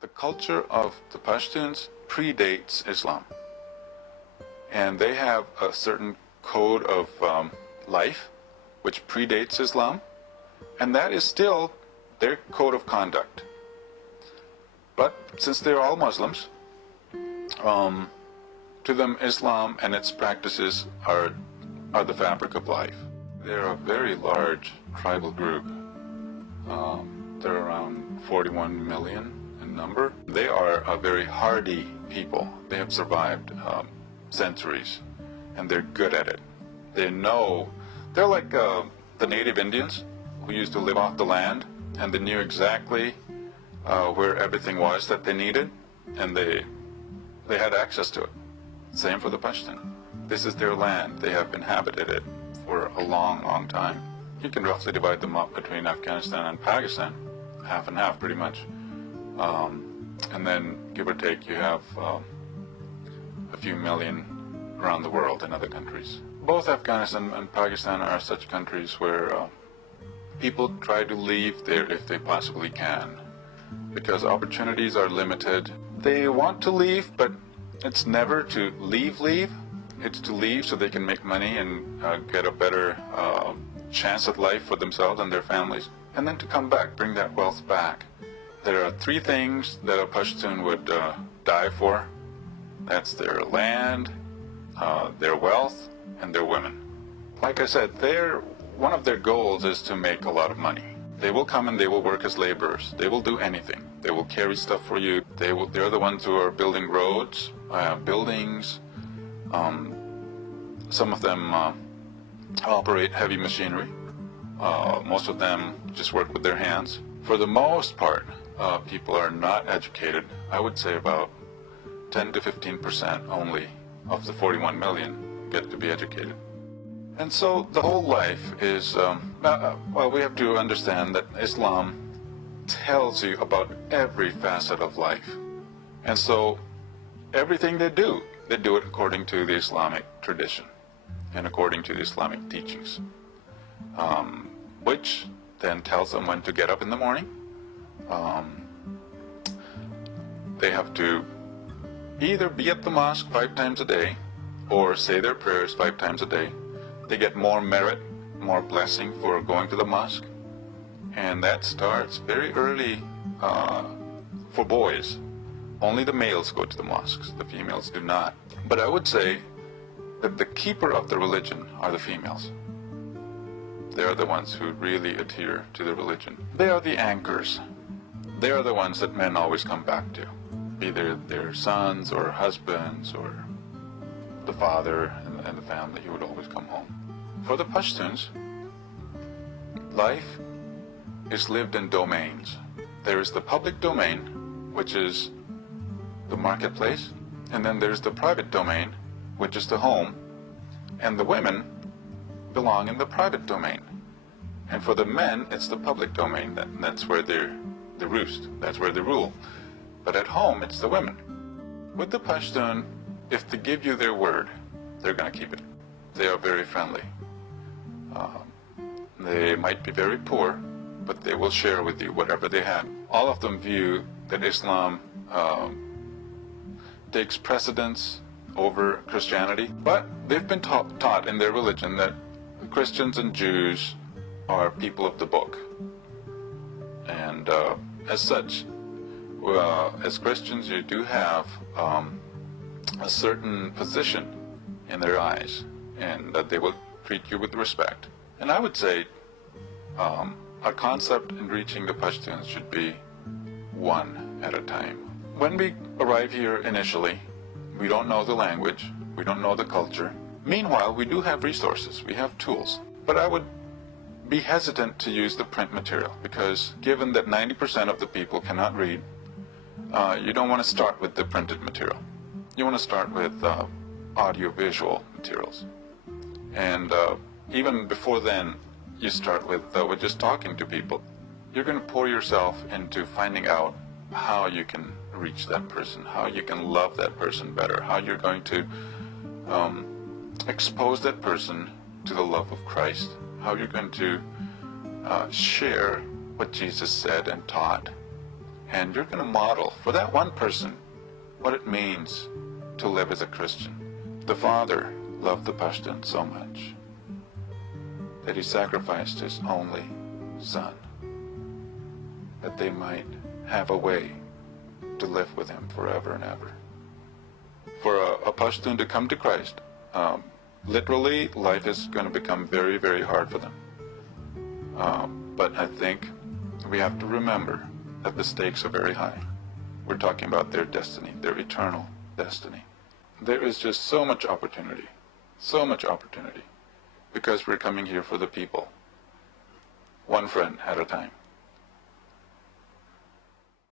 The culture of the Pashtuns predates Islam, and they have a certain code of life which predates Islam, and that is still their code of conduct. But since they're all Muslims, to them Islam and its practices are the fabric of life. They're a very large tribal group. They're around 41 million in number. They are a very hardy people. They have survived centuries, and they're good at it. They know, they're like the native Indians who used to live off the land, and they knew exactly where everything was that they needed, and they had access to it. Same for the Pashtun. This is their land. They have inhabited it for a long, long time. You can roughly divide them up between Afghanistan and Pakistan, half and half pretty much. And then, give or take, you have a few million around the world in other countries. Both Afghanistan and Pakistan are such countries where people try to leave there if they possibly can, because opportunities are limited. They want to leave, but it's never to leave. It's to leave so they can make money and get a better chance at life for themselves and their families, and then to come back, bring that wealth back. There are three things that a Pashtun would die for. That's their land, their wealth, and their women. Like I said, one of their goals is to make a lot of money. They will come and they will work as laborers. They will do anything. They will carry stuff for you. They're the ones who are building roads, buildings. Some of them operate heavy machinery. Most of them just work with their hands. For the most part, people are not educated. I would say about 10 to 15% only of the 41 million get to be educated. And so the whole life is, well, we have to understand that Islam tells you about every facet of life. And so everything they do it according to the Islamic tradition and according to the Islamic teachings, which then tells them when to get up in the morning. They have to either be at the mosque 5 times a day or say their prayers 5 times a day. They get more merit, more blessing for going to the mosque, and that starts very early for boys. Only the males go to the mosques, the females do not. But I would say that the keeper of the religion are the females. They are the ones who really adhere to the religion. They are the anchors. They are the ones that men always come back to, either their sons or husbands or the father and the family who would always come home. For the Pashtuns, life is lived in domains. There is the public domain, which is the marketplace, and then there's the private domain, which is the home, and the women belong in the private domain. And for the men, it's the public domain. That's where they roost. That's where they rule. But at home, it's the women. With the Pashtun, if they give you their word, they're going to keep it. They are very friendly. They might be very poor, but they will share with you whatever they have. All of them view that Islam takes precedence over Christianity, but they've been taught in their religion that Christians and Jews are people of the book. And as such, as Christians, you do have a certain position in their eyes, and that they will treat you with respect. And I would say our concept in reaching the Pashtuns should be one at a time. When we arrive here initially, we don't know the language, we don't know the culture. Meanwhile, we do have resources, we have tools. But I would be hesitant to use the print material, because given that 90% of the people cannot read, you don't want to start with the printed material. You want to start with audio-visual materials. And even before then, you start with just talking to people. You're going to pour yourself into finding out how you can reach that person, how you can love that person better, how you're going to expose that person to the love of Christ, how you're going to share what Jesus said and taught, And you're going to model for that one person what it means to live as a Christian. The father loved the Pashtun so much that he sacrificed his only son, that they might have a way to live with him forever and ever. For a Pashtun to come to Christ, literally life is going to become very, very hard for them. But I think we have to remember that the stakes are very high. We're talking about their destiny, their eternal destiny. There is just so much opportunity, because we're coming here for the people, one friend at a time.